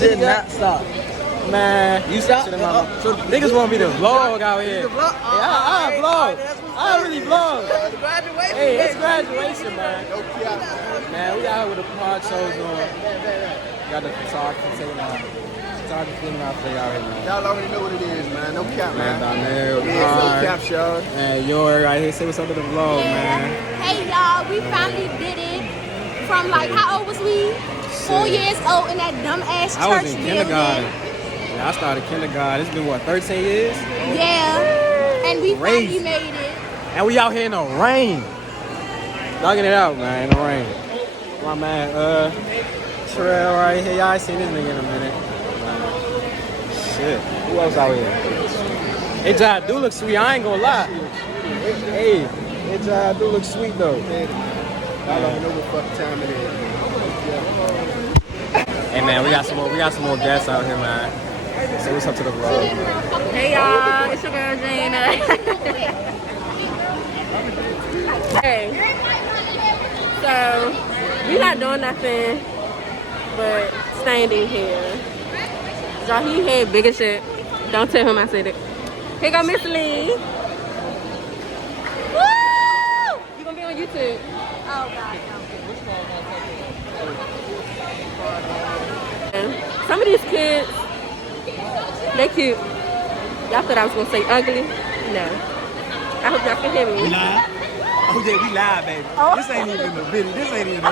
did not stop. Man, you stop? So niggas want me to vlog out here. Vlog? I vlog. I really vlog. Graduation. Hey, it's graduation, man. Man, we out here with the ponchos on. Got the photography taking out. Photography out for y'all here, man. Y'all already know what it is, man. No cap, man. Down there. No cap, y'all. Man, you're right here. Say what's up to the vlog, man. Hey, y'all. We finally did it. From like, how old was we? 4 years old in that dumb ass church I was in building. kindergarten. Yeah, I started kindergarten. It's been what, 13 years? Yeah. And we Crazy. finally made it. And we out here in the rain. Dogging it out, man, in the rain. My man, Terrell right here. Y'all ain't seen this nigga in a minute. Shit. Who else out here? It just do look sweet. I ain't gonna lie. Hey, it just do look sweet though. Y'all don't know what fucking time it is. Hey man, we got some more guests out here, man. Say what's up to the vlog. Hey y'all, it's your girl Jana. Hey, so we not doing nothing but standing here. Y'all, he had big as shit. Don't tell him I said it. Here go Miss Lee. Woo! You gonna be on YouTube? Oh God, no. Some of these kids, they cute. Y'all thought I was gonna say ugly? No. I hope y'all can hear me. We live? Oh yeah, we live, baby. Oh. This ain't even the video. This ain't even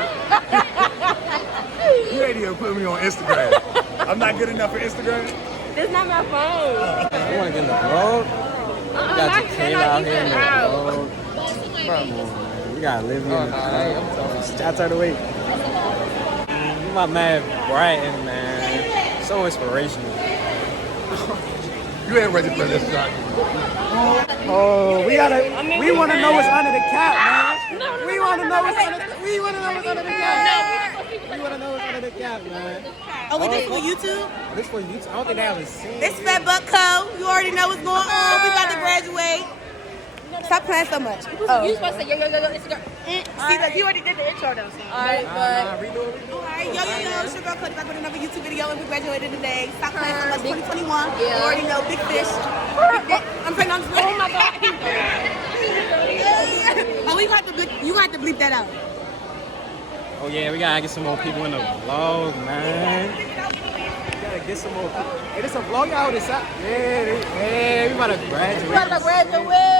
You ain't even put me on Instagram. I'm not good enough for Instagram. This is not my phone. You wanna get in the vlog? We got my the kid kid out not here in the even out. vlog. Come on, man. We gotta live here in the vlog. I turn away. My man Brighton, man. So inspirational. You ain't ready for this shot. Oh, we wanna know what's under the cap, man. We wanna know what's under the cap. We wanna know what's under the cap, man. Oh, we this for YouTube? This for YouTube. I don't think they haven't seen This Fat Buck Co. You already know what's going on. We about to graduate. Stop playing so much. Oh. You supposed to say yo, it's a girl. See, look, you already did the intro though. So. Alright, but redo it. Alright, yo, it's your girl Cody back with another YouTube video and we graduated today. Stop playing so much. 2021. Yeah. You already know, big fish. I'm saying on oh my God. Oh, you gonna have to bleep that out. Oh yeah, we gotta get some more people in the vlog, man. We gotta get some more people. Hey, this a vlog out this out. Yeah, we about to graduate. We about to graduate.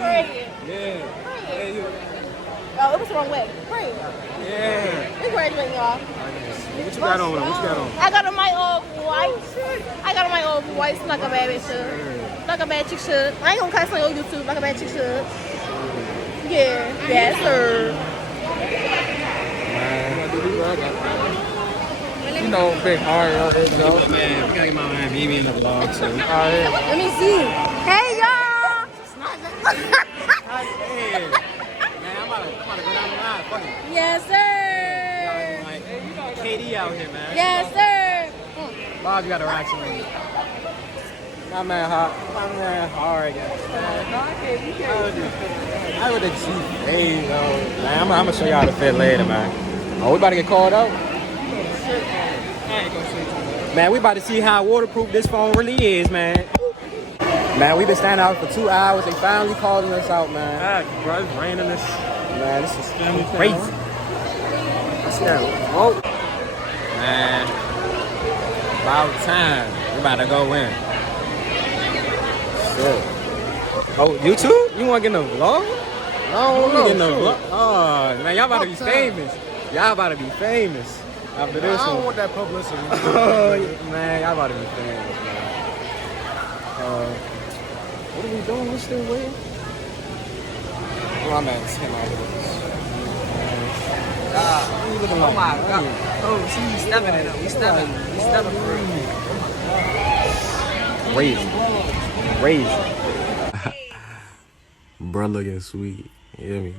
Yeah. Oh, it was the wrong way. Pray. Yeah. We graduating, y'all. What you got on? What you got on? I got on my old white. I got on my old white like a bad bitch should. Like a bad chick should. I ain't gonna cuss on YouTube like a bad chick should. Yeah. Yes, sir. You know, big hard, Man, we gotta get my man BB in the vlog too. Let me see. Hey, y'all. Hey, man, I'm about to go down the line. Fuck it. Yes, sir. Like, KD out here, man. Yes, sir. Bob, you got a reaction on it. My man hard, guys. I would have cheap days, though. Man, I'm gonna show y'all the fit later, man. Oh, we about to get called out? Man, we about to see how waterproof this phone really is, man. Man, we've been standing out for 2 hours. They finally calling us out, man. Bro, it's raining this. Man, this is crazy. I see that. Whoa. Man, about time. We about to go in. Shit. Oh, YouTube? You want to get in the vlog? I don't know. Get in the vlog? Oh, man, y'all about to be famous. Y'all about to be famous after this I don't one. want that publicity. Oh, man, y'all about to be famous, man. What are we doing? We're still waiting. Oh, my man's him out here. Oh my God. Oh, see, he's stepping it up. He's stepping through. Crazy. Bruh looking sweet. You hear me?